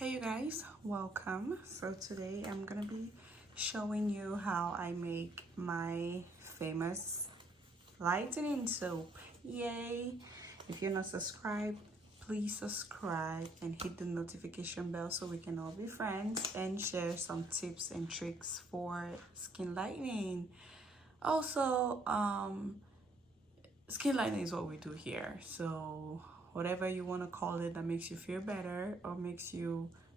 Hey you guys, welcome. So today I'm gonna be showing you how I make my famous lightening soap. Yay! If you're not subscribed, please subscribe and hit the notification bell so we can all be friends and share some tips and tricks for skin lightening. Also, skin lightening is what we do here, so whatever you want to call it that makes you feel better or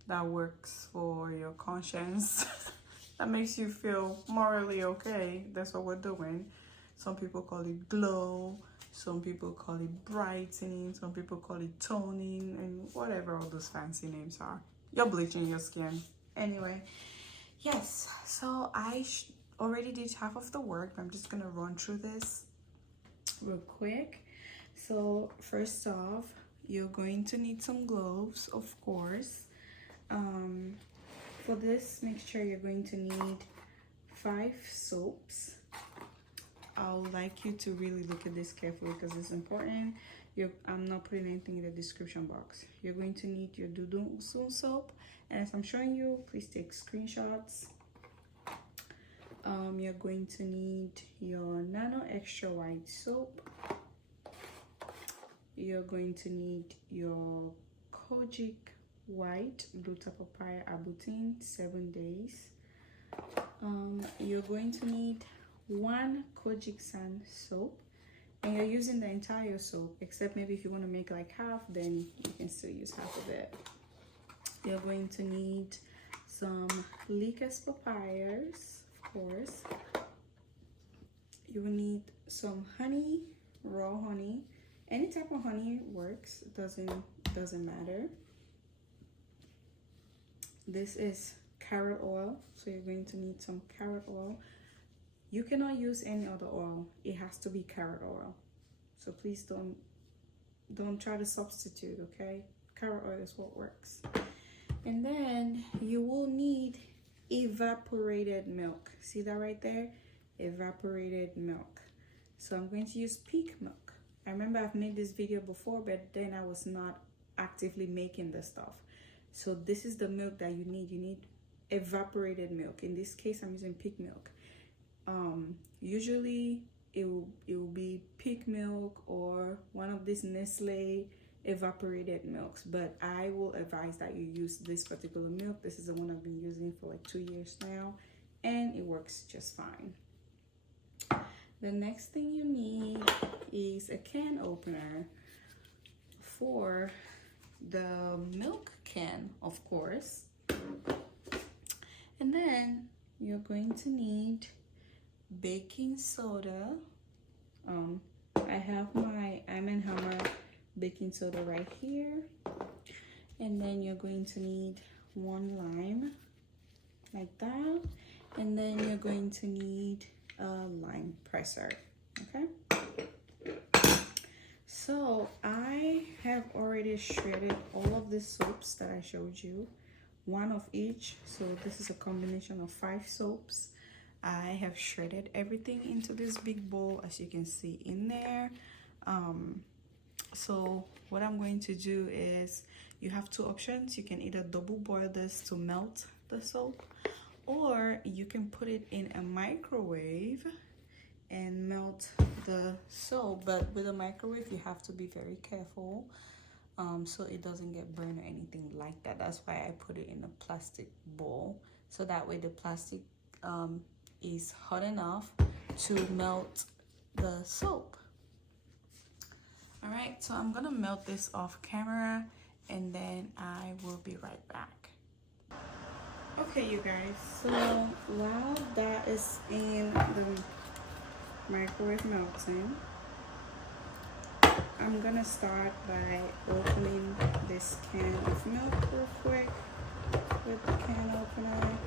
that works for your conscience that makes you feel morally okay, that's what we're doing. Some people call it glow, some people call it brightening, some people call it toning, and whatever all those fancy names are. You're bleaching your skin anyway. Yes, so I already did half of the work, but I'm just gonna run through this real quick. So first off, you're going to need some gloves, of course. For this mixture, you're going to need 5 soaps. I would like you to really look at this carefully because it's important. I'm not putting anything in the description box. You're going to need your Soon soap, and as I'm showing you, please take screenshots. You're going to need your Nano Extra White soap. You're going to need your Kojic White Glutathione Arbutin 7 days. You're going to need 1 Kojic Sand soap, and you're using the entire soap, except maybe if you want to make like half, then you can still use half of it. You're going to need some Lycus papayas, of course. You will need some honey, raw honey. Any type of honey works, doesn't matter. This is carrot oil, so you're going to need some carrot oil. You cannot use any other oil, it has to be carrot oil. So please don't try to substitute, okay? Carrot oil is what works. And then you will need evaporated milk. See that right there? Evaporated milk. So I'm going to use peak milk. I remember I've made this video before, but then I was not actively making the stuff. So this is the milk that you need. You need evaporated milk. In this case, I'm using peak milk. Usually it will be peak milk or one of these Nestle evaporated milks, but I will advise that you use this particular milk. This is the one I've been using for like 2 years now, and it works just fine. The next thing you need is a can opener for the milk can, of course. And then you're going to need baking soda. I have my Hammer baking soda right here. And then you're going to need 1 lime, like that. And then you're going to need a lime presser, okay? So I have already shredded all of the soaps that I showed you, 1 of each. So this is a combination of 5 soaps. I have shredded everything into this big bowl, as you can see in there. So what I'm going to do is, you have 2 options. You can either double boil this to melt the soap, or you can put it in a microwave and melt the soap. But with a microwave, you have to be very careful so it doesn't get burned or anything like that. That's why I put it in a plastic bowl, so that way the plastic is hot enough to melt the soap. All right, so I'm gonna melt this off camera and then I will be right back. Okay, you guys, so while that is in the microwave melting, I'm gonna start by opening this can of milk real quick with the can opener.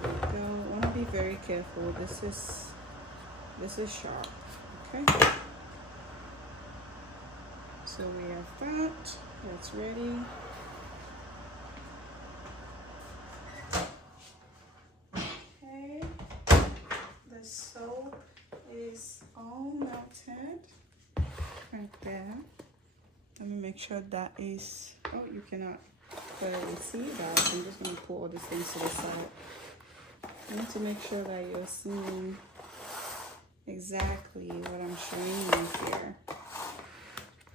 There we go. Want to be very careful. This is sharp. Okay. So we have that. That's ready. Okay. The soap is all melted right there. Let me make sure that is, oh, you cannot but you see that I'm just going to put all these things to the side. I need to make sure that you're seeing exactly what I'm showing you here.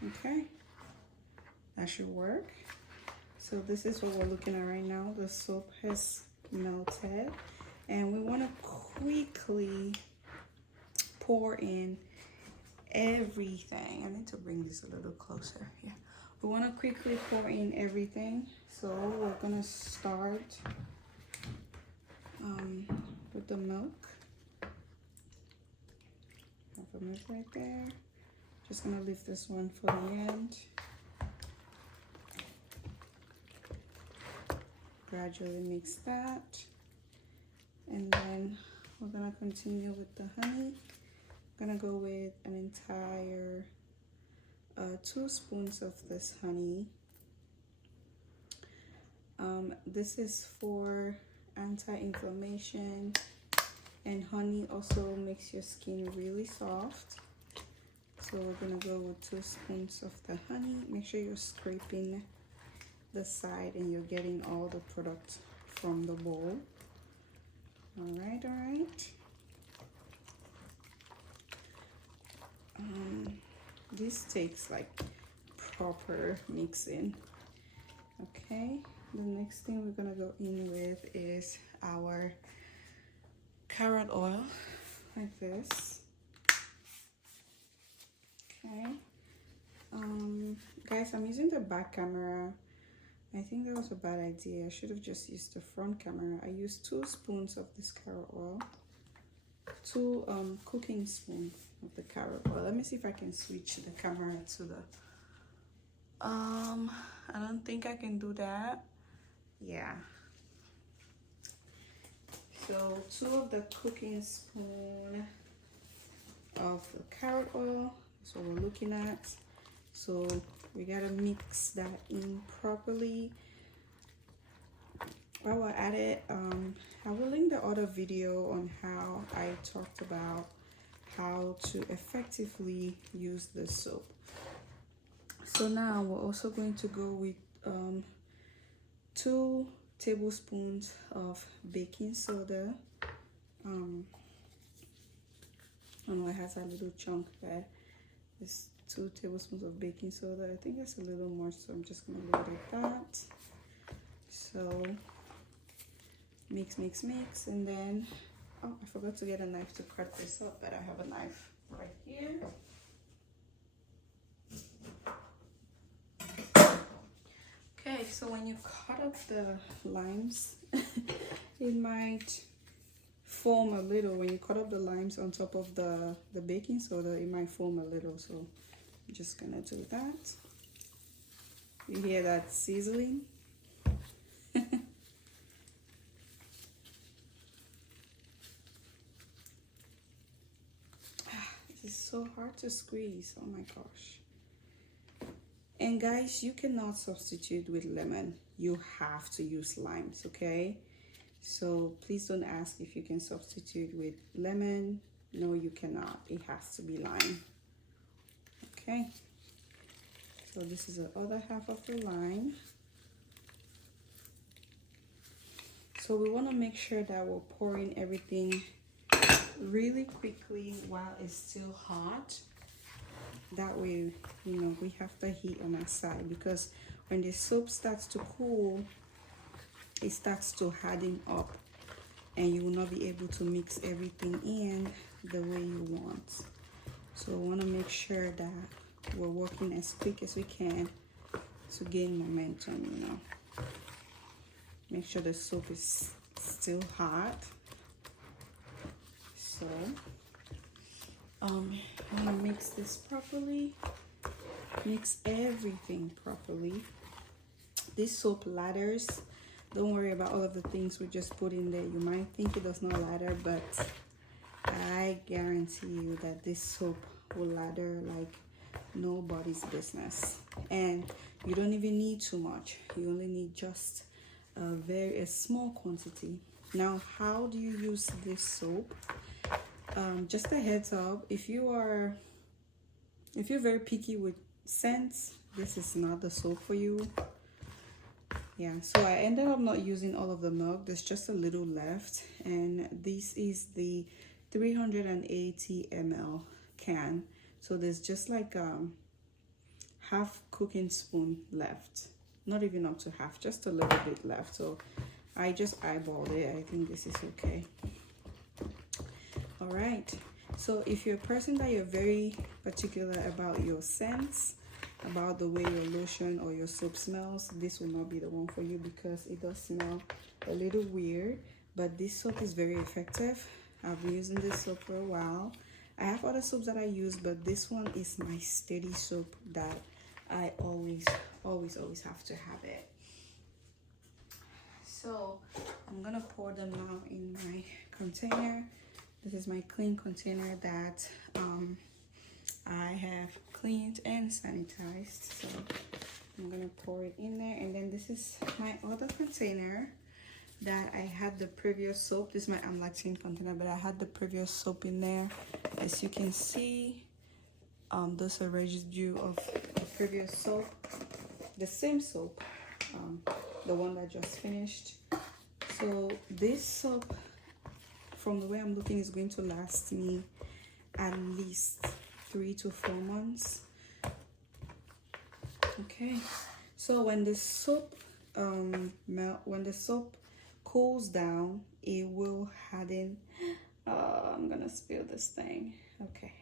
Okay, that should work. So this is what we're looking at right now. The soap has melted, and we want to quickly pour in everything. I need to bring this a little closer. Yeah, we want to quickly pour in everything. So we're gonna start with the milk. Have the milk right there. Just gonna leave this one for the end. Gradually mix that, and then we're gonna continue with the honey. I'm gonna go with an entire 2 spoons of this honey. This is for anti-inflammation, and honey also makes your skin really soft. So we're gonna go with 2 spoons of the honey. Make sure you're scraping the side and you're getting all the product from the bowl. All right. This takes like proper mixing. Okay, the next thing we're gonna go in with is our carrot oil, like this. Okay, guys, I'm using the back camera. I think that was a bad idea. I should have just used the front camera. I used 2 spoons of this carrot oil, 2 cooking spoons of the carrot oil. Let me see if I can switch the camera to the I don't think I can do that. Yeah, so 2 of the cooking spoon of the carrot oil. That's what we're looking at. So we gotta mix that in properly. While we're at it, I will link the other video on how I talked about how to effectively use this soap. So now we're also going to go with 2 tablespoons of baking soda. I know it has a little chunk there. It's 2 tablespoons of baking soda. I think that's a little more, so I'm just gonna leave it at that. So mix, and then oh, I forgot to get a knife to cut this up, but I have a knife right here. Okay, so when you cut up the limes, it might foam a little. When you cut up the limes on top of the baking soda, it might foam a little, so I'm just gonna do that. You hear that sizzling? This is so hard to squeeze, oh my gosh. And guys, you cannot substitute with lemon. You have to use limes, okay? So please don't ask if you can substitute with lemon. No, you cannot. It has to be lime. Okay. So this is the other half of the lime. So we want to make sure that we're pouring everything really quickly while it's still hot. That way, you know, we have the heat on our side, because when the soap starts to cool, it starts to harden up and you will not be able to mix everything in the way you want. So we want to make sure that we're working as quick as we can to gain momentum, you know. Make sure the soap is still hot. So I'm gonna mix this properly. Mix everything properly. This soap lathers. Don't worry about all of the things we just put in there. You might think it does not lather, but I guarantee you that this soap will lather like nobody's business. And you don't even need too much. You only need just a small quantity. Now, how do you use this soap? Just a heads up, if you're very picky with scents, this is not the soap for you. Yeah, so I ended up not using all of the milk. There's just a little left, and this is the 380 ml can. So there's just like half cooking spoon left, not even up to half, just a little bit left. So I just eyeballed it. I think this is okay. All right, so if you're a person that you're very particular about your scents, about the way your lotion or your soap smells, this will not be the one for you because it does smell a little weird. But this soap is very effective. I've been using this soap for a while. I have other soaps that I use, but this one is my steady soap that I always have to have it. So I'm gonna pour them now in my container. This is my clean container that I have cleaned and sanitized. So I'm gonna pour it in there, and then this is my other container that I had the previous soap. This is my Lightening container, but I had the previous soap in there. As you can see, there's a residue of the previous soap, the same soap, the one that just finished. So this soap, from the way I'm looking, is going to last me at least 3 to 4 months. Okay, so when the soap cools down, it will harden. I'm gonna spill this thing. Okay.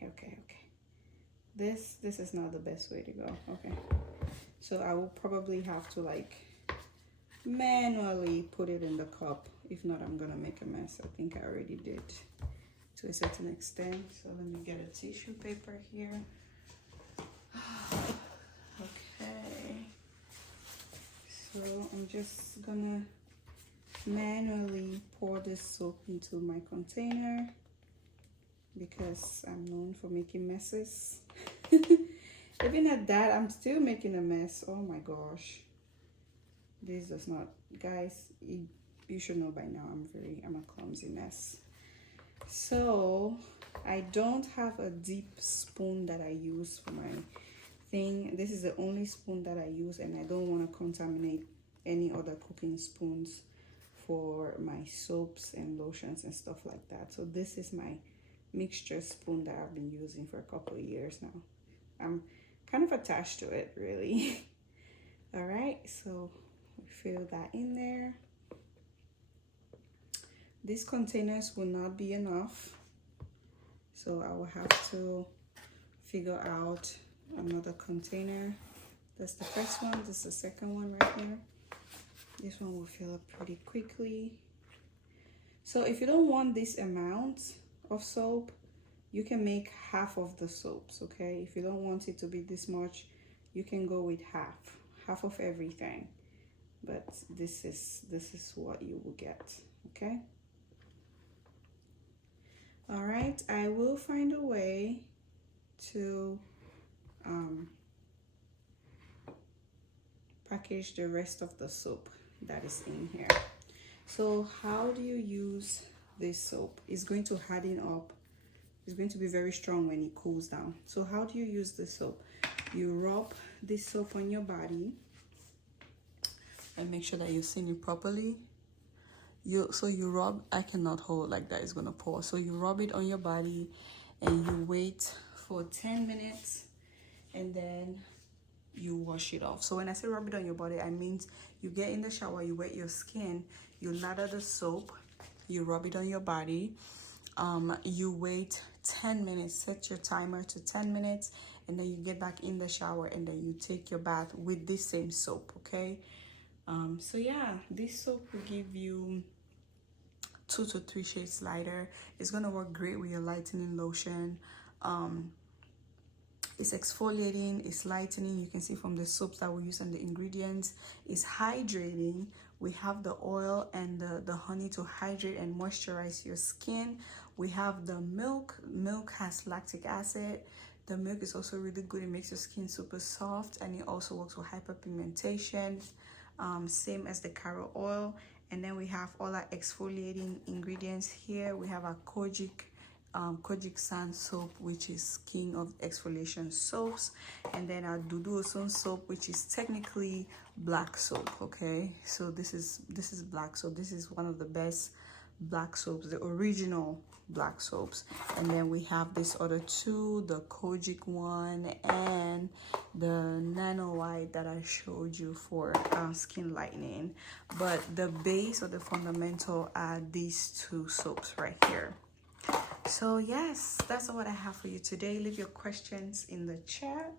This is not the best way to go. Okay, so I will probably have to like manually put it in the cup. If not, I'm gonna make a mess. I think I already did to a certain extent. So let me get a tissue paper here. Okay, so I'm just gonna manually pour this soap into my container because I'm known for making messes. Even at that, I'm still making a mess. Oh my gosh, this does not, guys, you should know by now I'm a clumsy mess. So I don't have a deep spoon that I use for my thing. This is the only spoon that I use, and I don't want to contaminate any other cooking spoons for my soaps and lotions and stuff like that. So this is my mixture spoon that I've been using for a couple of years now. I'm kind of attached to it, really. All right, so fill that in there. These containers will not be enough, so I will have to figure out another container. That's the first one. This is the second one right here. This one will fill up pretty quickly. So if you don't want this amount of soap, you can make half of the soaps, okay? If you don't want it to be this much, you can go with half of everything. But this is what you will get, okay? All right, I will find a way to package the rest of the soap that is in here. So how do you use this soap? It's going to harden up. It's going to be very strong when it cools down. So how do you use this soap? You rub this soap on your body and make sure that you're seeing it properly. So you rub, I cannot hold like that, it's gonna pour. So you rub it on your body and you wait for 10 minutes and then you wash it off. So when I say rub it on your body, I mean you get in the shower, you wet your skin, you lather the soap, you rub it on your body, you wait 10 minutes, set your timer to 10 minutes, and then you get back in the shower and then you take your bath with this same soap, okay? So yeah, this soap will give you 2 to 3 shades lighter. It's gonna work great with your lightening lotion. It's exfoliating, it's lightening. You can see from the soaps that we use and the ingredients. It's hydrating. We have the oil and the honey to hydrate and moisturize your skin. We have the milk. Milk has lactic acid. The milk is also really good. It makes your skin super soft, and it also works with hyperpigmentation, same as the carrot oil. And then we have all our exfoliating ingredients here. We have our kojic Kojic Sand soap, which is king of exfoliation soaps, and then our Dudu Osun soap, which is technically black soap. Okay, so this is black soap. This is one of the best black soaps, the original black soaps. And then we have this other two, the Kojic one and the Nano White that I showed you for skin lightening. But the base or the fundamental are these two soaps right here. So yes, that's what I have for you today. Leave your questions in the chat.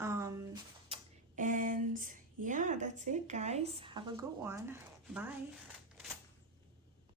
And yeah, that's it, guys. Have a good one. Bye.